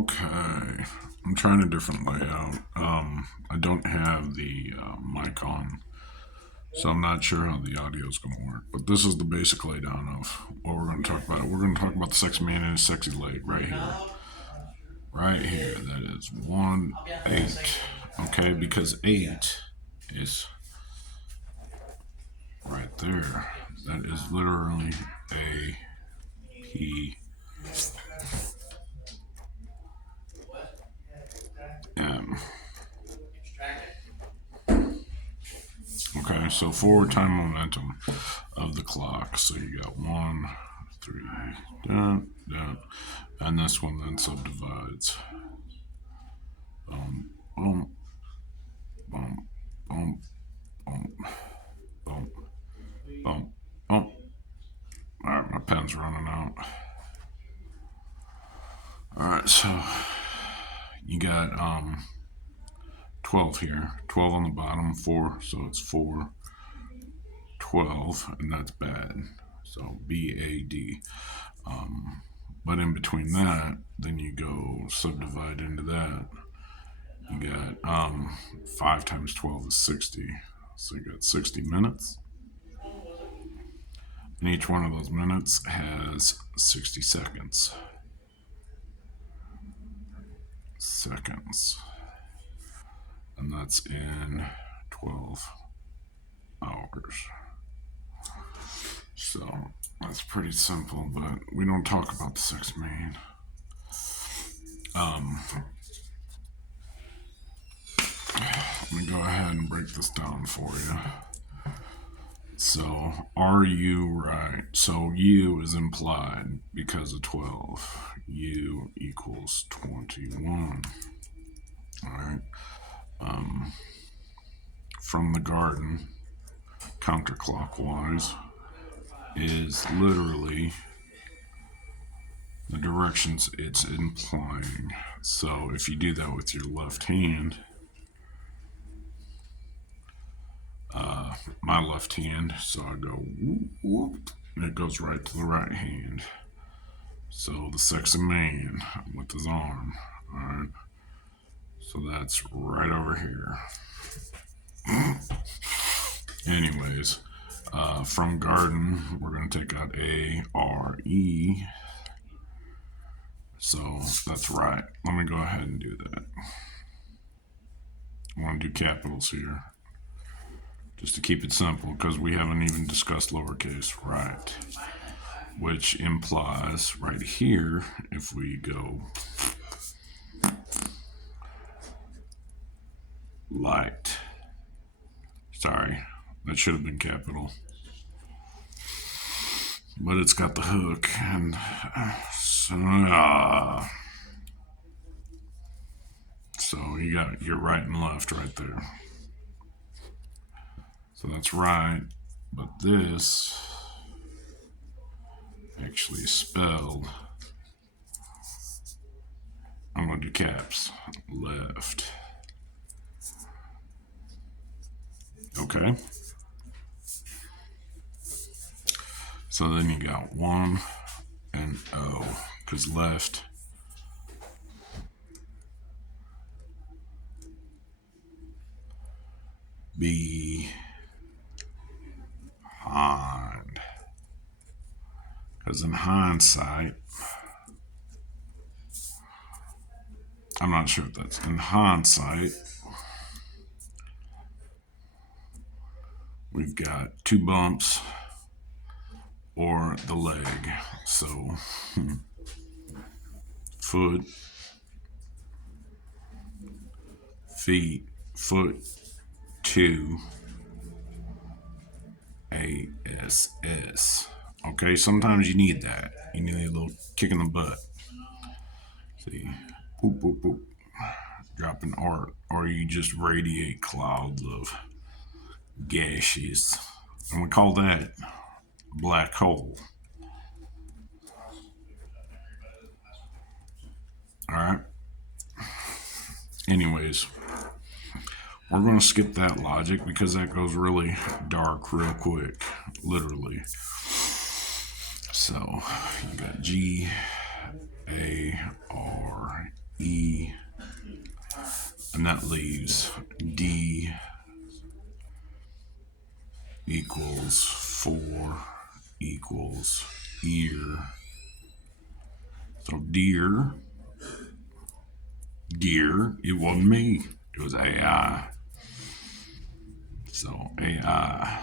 Okay, I'm trying a different layout. I don't have the mic on, so I'm not sure how the audio is going to work. But this is the basic laydown of what we're going to talk about. We're going to talk about the sexy man and his sexy leg right here. Right here. That is 1, 8. Okay, because 8 is right there. That is literally A, P, M. Okay, so forward time momentum of the clock. So you got 1, 3, down, down, and this one then subdivides. Boom, boom, boom, boom, boom, boom, boom, boom. All right, my pen's running out. All right, so you got 12 here, 12 on the bottom, 4, so it's 4, 12, and that's bad. So BAD. But in between that, then you go subdivide into that. You got 5 times 12 is 60. So you got 60 minutes. And each one of those minutes has 60 seconds. And that's in 12 hours. So that's pretty simple, but we don't talk about the sex man. Let me go ahead and break this down for you. So, are you right? So, U is implied because of 12. U equals 21. All right. From the garden, counterclockwise, is literally the directions it's implying. So, if you do that with your left hand, my left hand, so I go whoop, whoop, and it goes right to the right hand. So the sexy man with his arm, alright? So that's right over here. Anyways, from garden, we're going to take out A-R-E. So that's right. Let me go ahead and do that. I want to do capitals here, just to keep it simple, because we haven't even discussed lowercase, right? Which implies right here, if we go light. Sorry, that should have been capital. But it's got the hook, and so you got your right and left right there. So that's right, but this actually spelled, I'm going to do caps, left. Okay. So then you got 1 and O, because left behind. Because in hindsight, I'm not sure if that's in hindsight, we've got 2 bumps or the leg. So foot, feet, foot, 2, ASS. Okay, sometimes you need that. You need a little kick in the butt. See, boop, boop, boop. Dropping art, or you just radiate clouds of gaseous. And we call that black hole. Alright? Anyways, we're going to skip that logic because that goes really dark real quick, literally. So, you got G, A, R, E, and that leaves D equals 4 equals ear. So deer, it wasn't me. It was AI. So AI.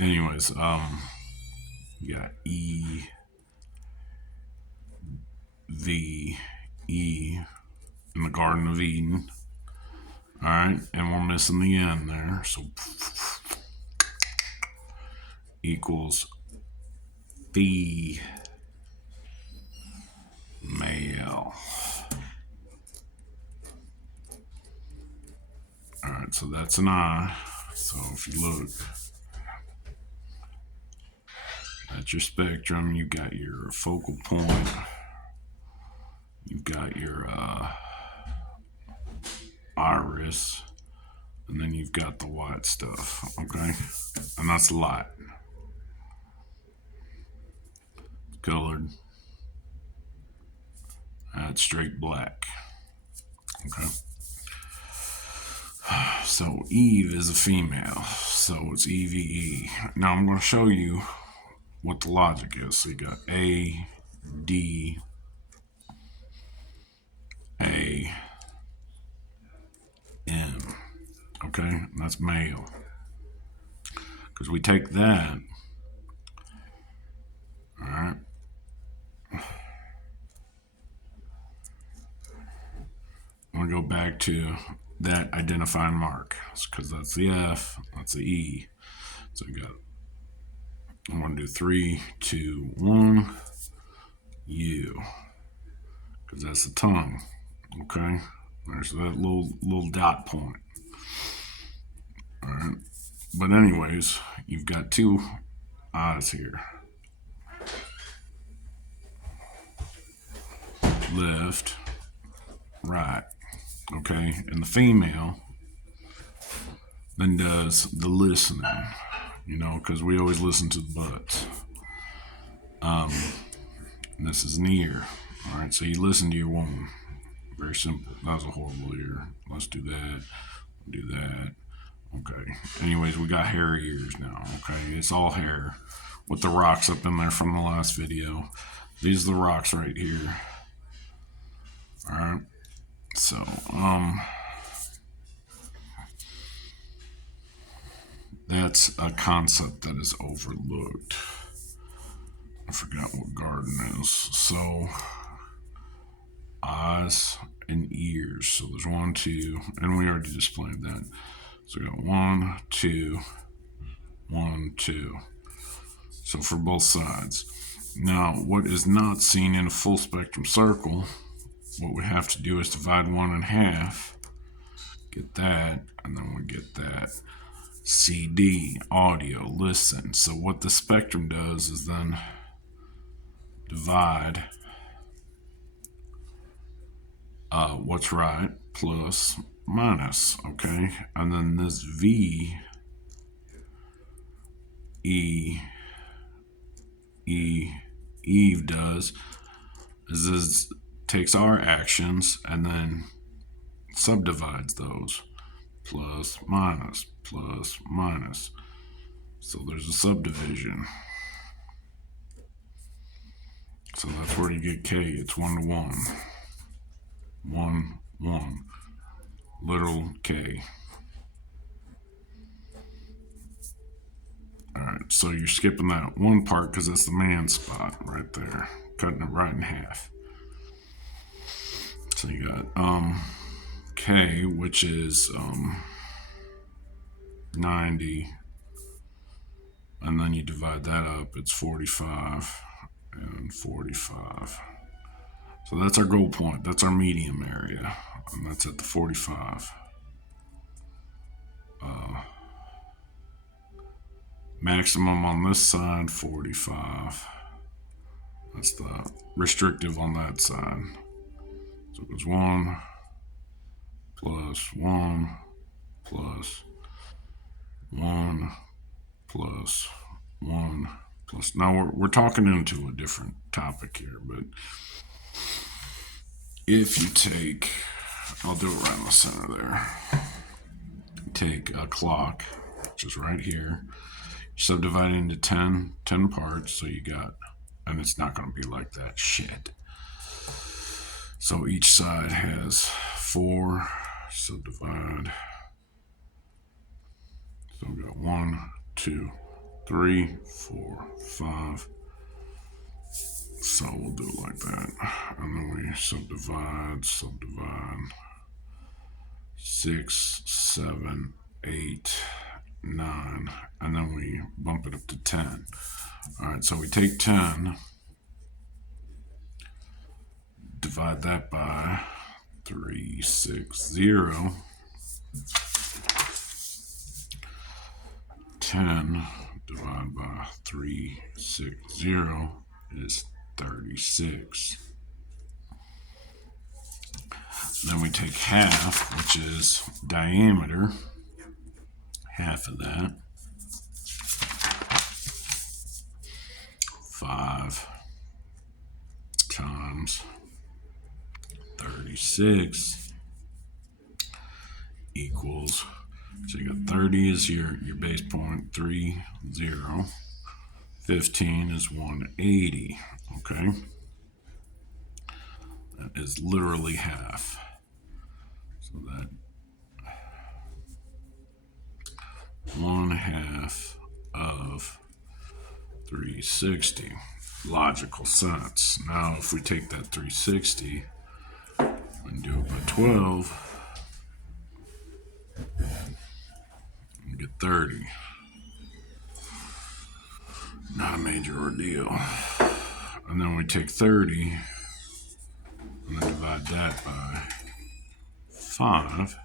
Anyways, you got E, V, E in the Garden of Eden. Alright, and we're missing the N there. So equals female. Alright, so that's an I. So if you look at your spectrum, you've got your focal point, you've got your iris, and then you've got the white stuff, okay? And that's light. Colored. That's straight black. Okay. So Eve is a female, so it's EVE. Now I'm going to show you what the logic is. So you got A, D, A, M. Okay, and that's male. Because we take that, all right, I'm going to go back to that identifying mark. Because that's the F, that's the E. So we got, I'm going to do 3, 2, 1, U. Because that's the tongue. Okay, there's that little dot point. All right, but anyways, you've got two eyes here. Left, right. Okay, and the female then does the listening, because we always listen to the butts. This is an ear. All right, so you listen to your woman. Very simple. That was a horrible ear. Let's do that. Do that. Okay. Anyways, we got hair ears now. Okay, it's all hair with the rocks up in there from the last video. These are the rocks right here. All right. So, that's a concept that is overlooked. I forgot what garden is. So, eyes and ears. So there's 1, 2, and we already displayed that. So we got 1, 2, 1, 2. So for both sides. Now, what is not seen in a full spectrum circle, what we have to do is divide 1 in half. Get that, and then we get that. CD, audio, listen. So what the spectrum does is then divide what's right plus minus, okay? And then this V, E, Eve does is this takes our actions and then subdivides those. Plus, minus, plus, minus. So there's a subdivision. So that's where you get K. It's 1 to 1. 1, 1. Literal K. Alright, so you're skipping that one part because that's the man spot right there. Cutting it right in half. So you got K, which is 90, and then you divide that up, it's 45 and 45. So that's our goal point, that's our medium area, and that's at the 45. Maximum on this side, 45. That's the restrictive on that side. So it goes 1 plus 1 plus 1 plus 1 plus. Now we're talking into a different topic here, but if you take, I'll do it right in the center there. Take a clock, which is right here. Subdivide it into 10 parts, so you got, and it's not going to be like that shit. So each side has 4, subdivide. So we got 1, 2, 3, 4, 5. So we'll do it like that. And then we subdivide, 6, 7, 8, 9. And then we bump it up to 10. All right, so we take 10, divide that by 360. 10 divided by 360 is 36. Then we take half, which is diameter, half of that. 5 times 36 equals, so you got 30 is your base point, 30. 15 is 180, okay? That is literally half. So that 1/2 of 360. Logical sense. Now, if we take that 360 and do it by 12, we get 30. Not a major ordeal. And then we take 30 and then divide that by 5,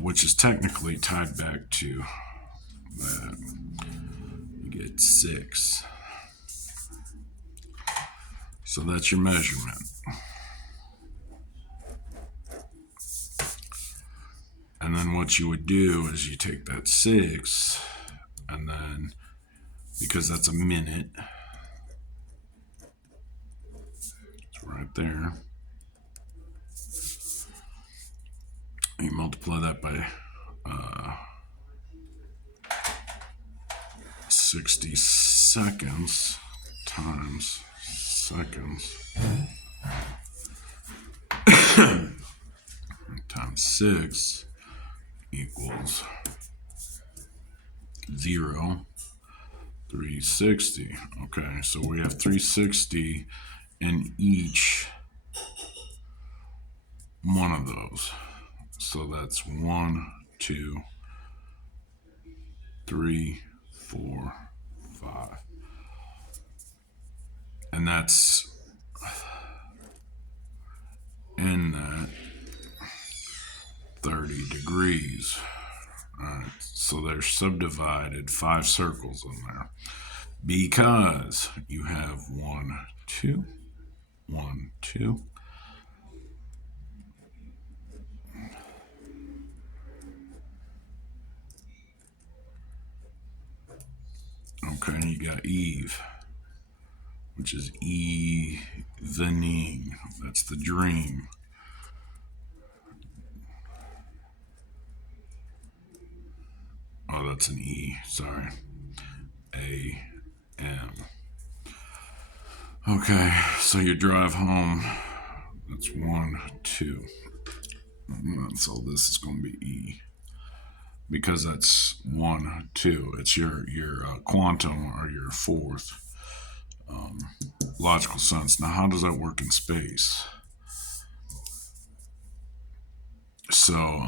which is technically tied back to that. You get 6. So that's your measurement. And then what you would do is you take that 6, and then, because that's a minute, it's right there. You multiply that by 60 seconds times seconds times 6 equals 0. 360. Okay, so we have 360 in each one of those. So that's 1, 2, 3, 4, 5. And that's in that 30 degrees. Alright, so they're subdivided 5 circles in there because you have 1, 2, 1, 2. Okay, you got Eve, which is evening. That's the dream. Oh, that's an E. Sorry. A-M. Okay, so you drive home. That's 1, 2. So this is going to be E. Because that's 1, 2. It's your quantum, or your fourth logical sense. Now, how does that work in space? So,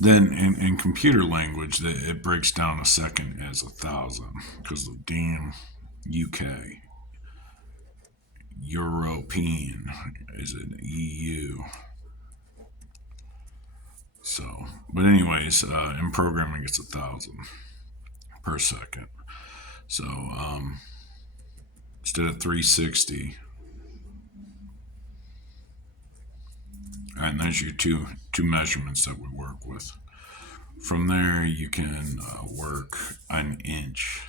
then in computer language, it breaks down a second as 1,000 because of damn UK. European is an EU. So, but anyways, in programming, it's 1,000 per second. So, instead of 360, and there's your two measurements that we work with. From there, you can work an inch.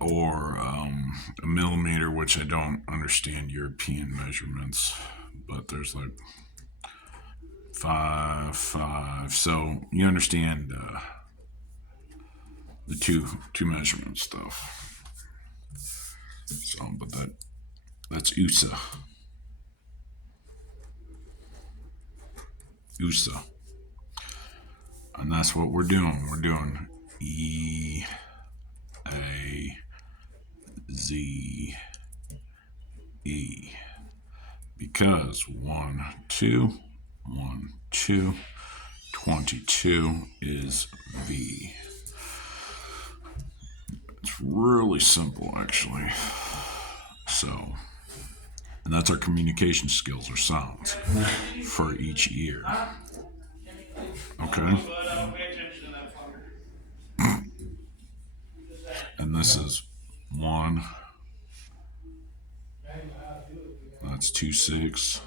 or a millimeter, which I don't understand European measurements, but there's like 5. So you understand the two measurement stuff. So, but that's USA, and that's what we're doing. We're doing EAZE because 1, 2, 1, 2, 22 is V. It's really simple, actually. So, and that's our communication skills or sounds for each ear. Okay? And this is 1, that's 2, 6.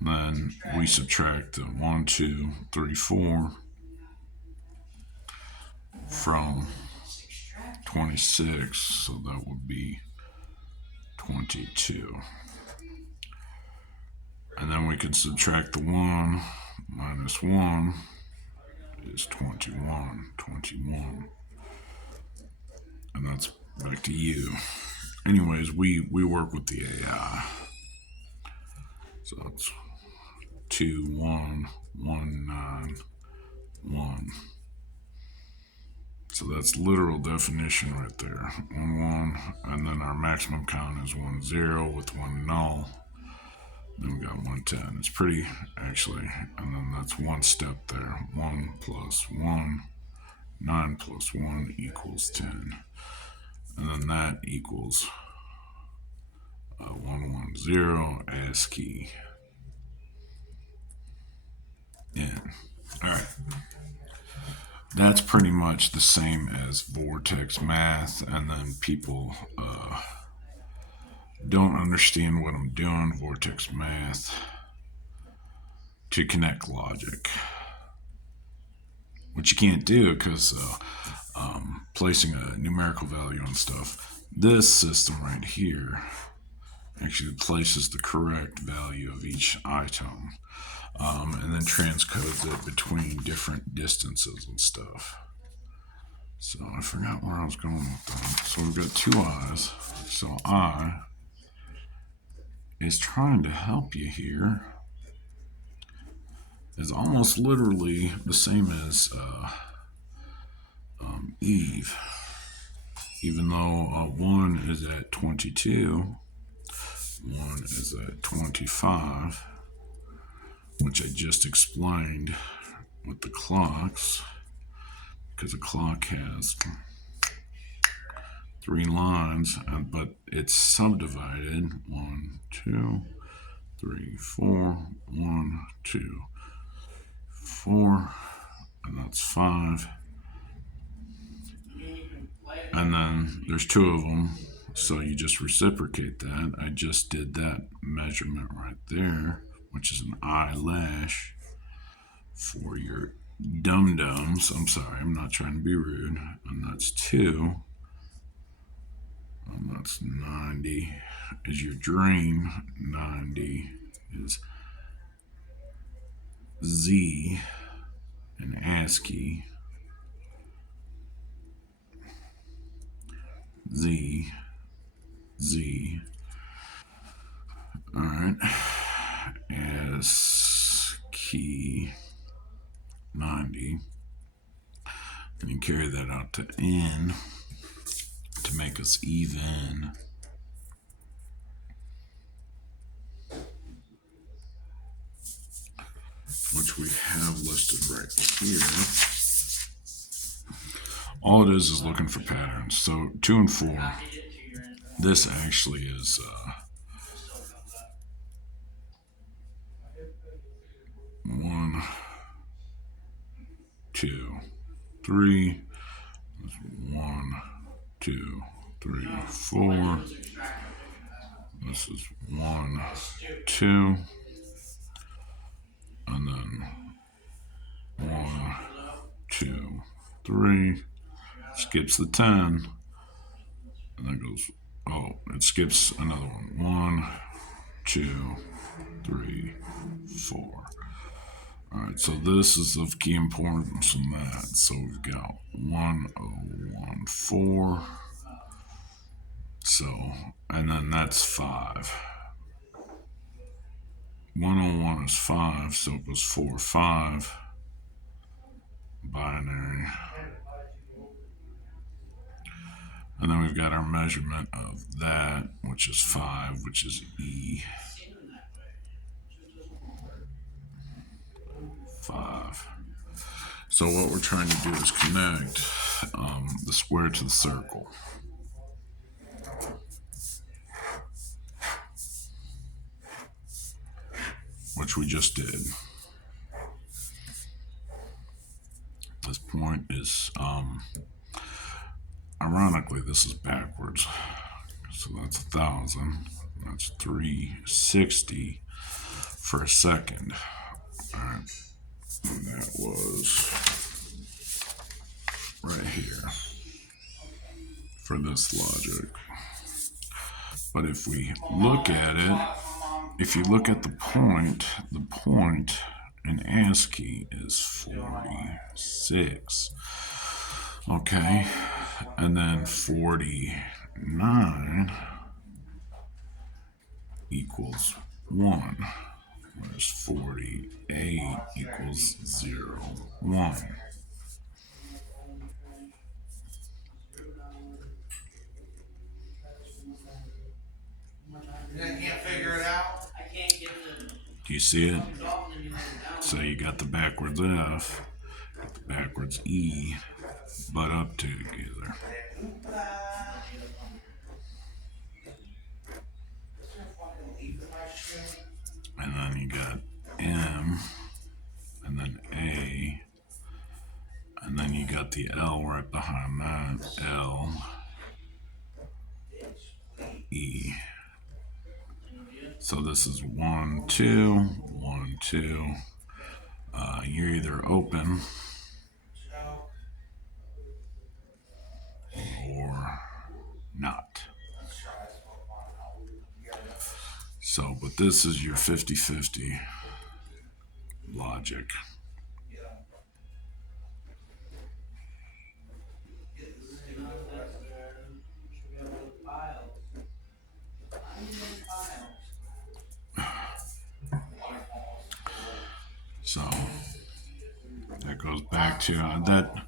Then we subtract the 1, 2, 3, 4 from 26, so that would be 22. And then we can subtract the 1 minus 1 is 21. And that's back to you. Anyways, we work with the AI. So it's 2, 1, 1, 9, 1. So that's literal definition right there. 1, 1, and then our maximum count is 1, 0 with 1 null. Then we got 110. It's pretty, actually, and then that's one step there. 1 plus 1, 9 plus 1 equals 10. And then that equals 110 ASCII in. All right. That's pretty much the same as vortex math, and then people don't understand what I'm doing, vortex math, to connect logic, which you can't do because placing a numerical value on stuff. This system right here actually places the correct value of each item, and then transcodes it between different distances and stuff. So I forgot where I was going with that. So we've got 2 I's. So I is trying to help you here. Is almost literally the same as Eve. Even though 1 is at 22, 1 is at 25, which I just explained with the clocks, because a clock has 3 lines, but it's subdivided 1, 2, 3, 4, 1, 2, 4, and that's 5. And then there's 2 of them, so you just reciprocate that. I just did that measurement right there, which is an eyelash for your dum-dums. I'm sorry, I'm not trying to be rude. And that's 2. And that's 90 is your dream. 90 is Z in ASCII. Z. All right. ASCII 90. And you carry that out to N to make us even. Which we have listed right here. All it is looking for patterns. So 2 and 4. This actually is 1, 2, 3. 1, 2, 3, 4. This is 1, 2. And then 1, 2, 3. skips the 10, and then goes, oh, it skips another one. 1, 2, 3, 4. Alright, so this is of key importance in that. So we've got 1014. So, and then that's 5. 101 is 5, so it goes 4, 5. Binary. And then we've got our measurement of that, which is 5, which is E. 5. So what we're trying to do is connect the square to the circle. Which we just did. This point is, ironically, this is backwards. So that's 1,000. That's 360 for a second. All right. And that was right here for this logic. But if we look at it, if you look at the point in ASCII is 46. Okay. And then 49 equals 1. Whereas 48 equals 0, 1. I can't figure it out. Do you see it? So you got the backwards F, got the backwards E, but up two together. And then you got M, and then A, and then you got the L right behind that, L, E. So this is 1, 2, 1, 2. You're either open or not. So, but this is your 50-50 logic. So that goes back to that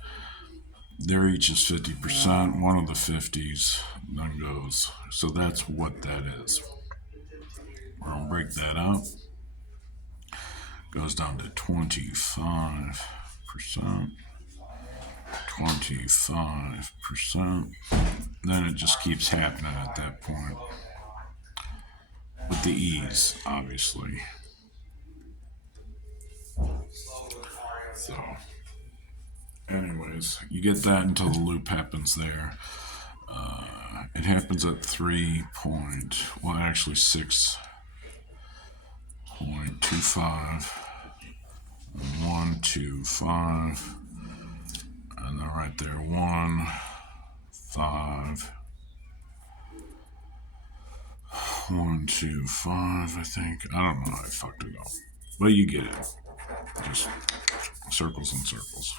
there each is 50%. One of the 50s then goes. So that's what that is. We're going to break that up. Goes down to 25%. 25%. Then it just keeps happening at that point. With the E's, obviously. So, anyways, you get that until the loop happens there. It happens at 6.25, 125, and then right there 1, 5, 1, 2, 5. I think. I don't know how I fucked it up, but you get it. Just circles and circles.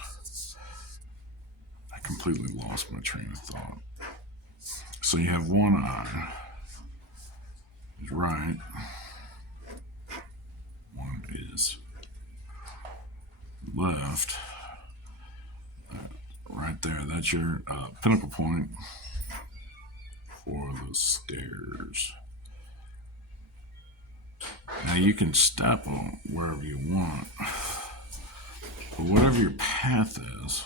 I completely lost my train of thought. So you have one eye is right, one is left. Right there, that's your pinnacle point for the stairs. Now you can step them wherever you want, but whatever your path is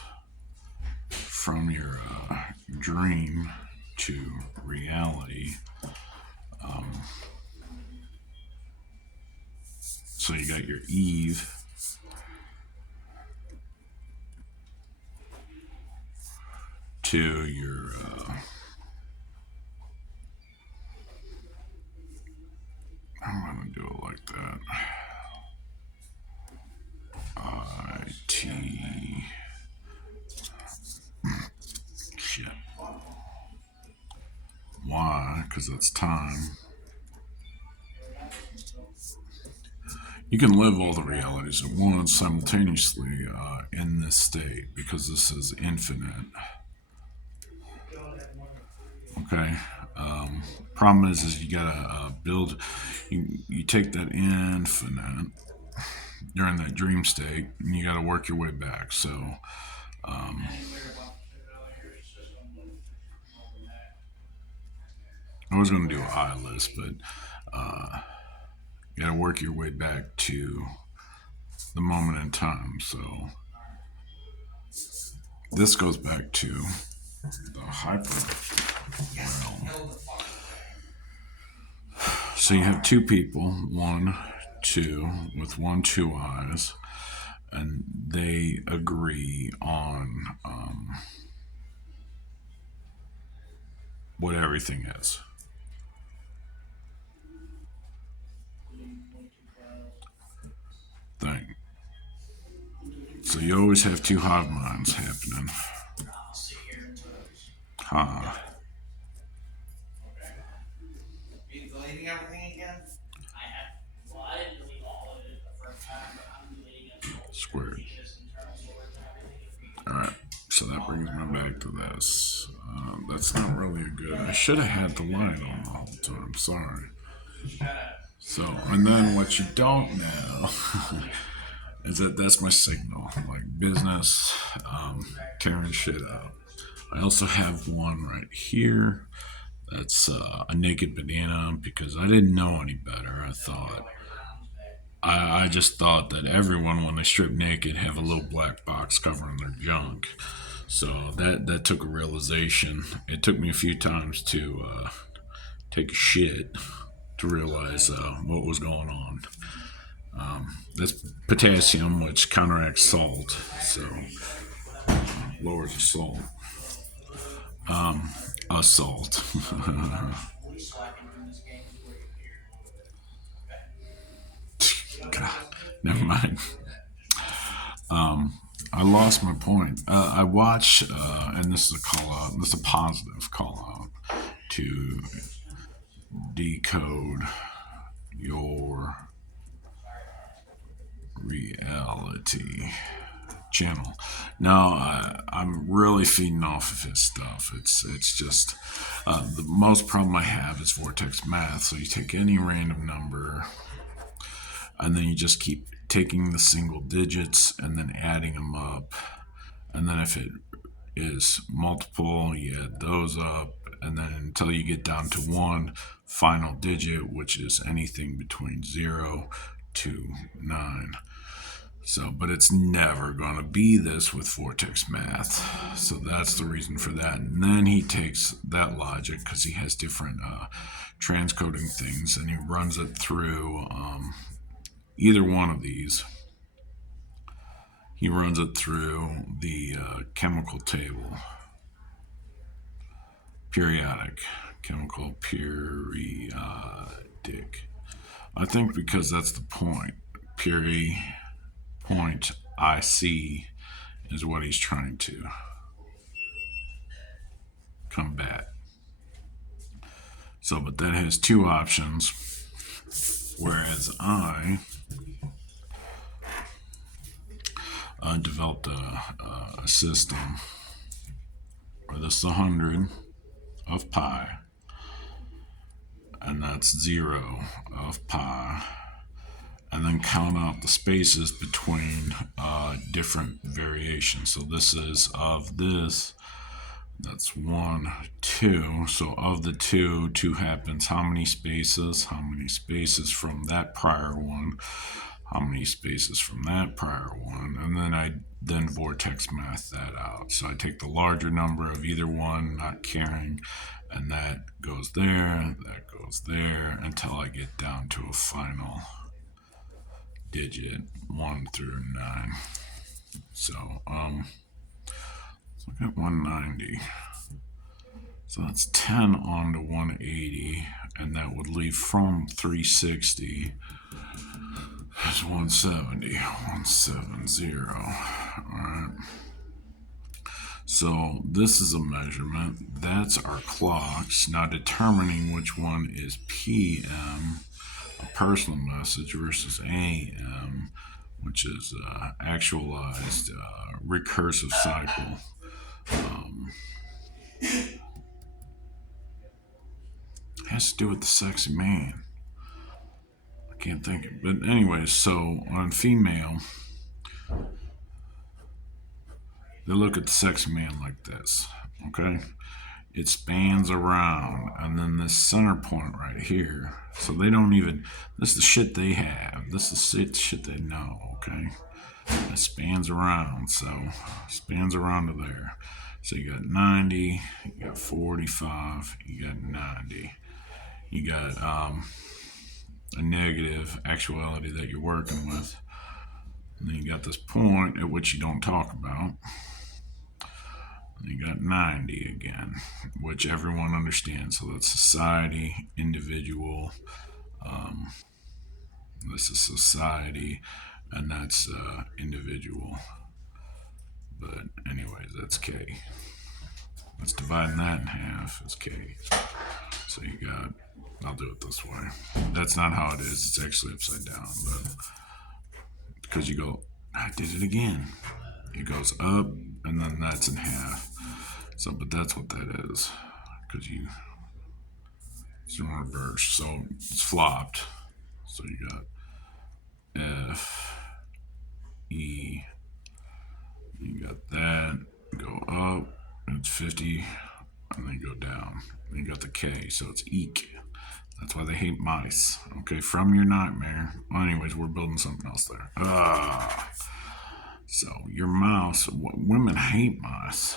from your dream to reality, so you got your Eve to your I'm gonna do it like that. IT because it's time. You can live all the realities at once simultaneously in this state because this is infinite. Okay. Problem is you gotta build. You take that infinite. You're in that dream state, and you gotta work your way back. So I was gonna do an I list, but you gotta work your way back to the moment in time. So this goes back to the hyper realm. So you have two people, one, two, with one, two eyes, and they agree on what everything is. Thing. So you always have two hive minds happening. Huh. You deleting everything again? Squared. Alright, so that brings me back to this. That's not really a good. I should have had the light on the whole time. Sorry. So, and then what you don't know is that that's my signal, like business, tearing shit up. I also have one right here. That's a naked banana because I didn't know any better. I just thought that everyone, when they strip naked, have a little black box covering their junk. So that took a realization. It took me a few times to take a shit to realize what was going on. That's potassium, which counteracts salt, so lowers the salt. Assault. God, never mind. I lost my point. I watch, and this is a call out. This is a positive call out to decode your reality channel. Now I'm really feeding off of his stuff. It's just the most problem I have is vortex math. So you take any random number, and then you just keep taking the single digits and then adding them up, and then if it is multiple, you add those up, and then until you get down to one final digit, which is anything between 0 to 9. So, but it's never going to be this with vortex math. So that's the reason for that. And then he takes that logic because he has different transcoding things, and he runs it through either one of these. He runs it through the chemical table, periodic, chemical periodic. I think because that's the point. Point IC is what he's trying to combat. So, but that has two options, whereas I developed a system where this is 100 of pi, and that's 0 of pi, and then count out the spaces between different variations. So this is of this, that's 1, 2. So of the 2, 2 happens. How many spaces? How many spaces from that prior one? How many spaces from that prior one? And then I vortex math that out. So I take the larger number of either one, not caring, and that goes there, that goes there, until I get down to a final digit, 1 through 9. So let's look at 190. So that's 10 on to 180, and that would leave from 360 is 170, 170. All right. So this is a measurement. That's our clocks. Now determining which one is PM, a personal message, versus AM, which is actualized recursive cycle. Has to do with the sexy man. I can't think of it. But anyways, so on female, they look at the sexy man like this. Okay? It spans around, and then this center point right here. So they don't even. This is the shit they have. This is shit they know. Okay, it spans around. So spans around to there. So you got 90, you got 45, you got 90. You got a negative actuality that you're working with, and then you got this point at which you don't talk about. You got 90 again, which everyone understands. So that's society, individual. This is society, and that's individual. But anyways, that's K. Let's divide that in half. It's K. So you got. I'll do it this way. That's not how it is. It's actually upside down, but because you go, I did it again. It goes up, and then that's in half. So, but that's what that is, because it's in reverse. So it's flopped. So you got F, E, you got that, go up, and it's 50, and then go down. Then you got the K, so it's eek. That's why they hate mice. Okay, from your nightmare. Well, anyways, we're building something else there. So your mouse, women hate mice.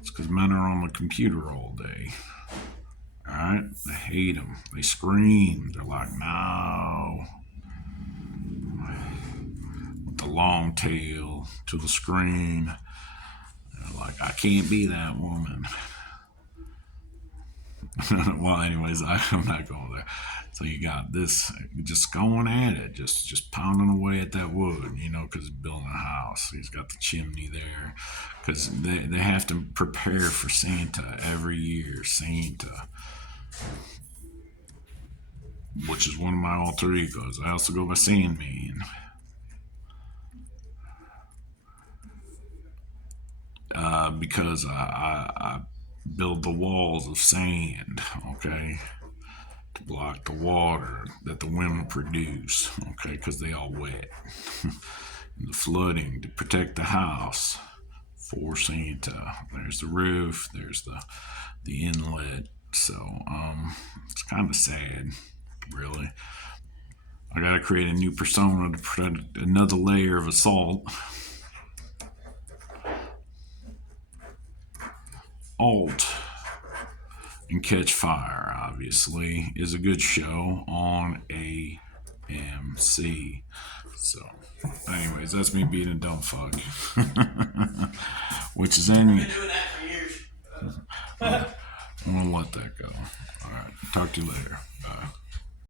It's because men are on the computer all day. Alright? They hate them. They scream. They're like, no. With the long tail to the screen. They're like, I can't be that woman. Well, anyways, I'm not going there. So you got this, just going at it, just pounding away at that wood, because he's building a house. He's got the chimney there, because they have to prepare for Santa every year. Santa, which is one of my alter egos. I also go by Sandman. Because I build the walls of sand, okay, to block the water that the women produce, okay, because they all wet. The flooding to protect the house for Santa. There's the roof, there's the inlet. So it's kind of sad, really. I gotta create a new persona to protect another layer of assault. Alt and Catch Fire, obviously, is a good show on AMC. So, anyways, that's me being a dumb fuck. Which is any. Been doing that for years. I'm gonna let that go. Alright, talk to you later. Bye.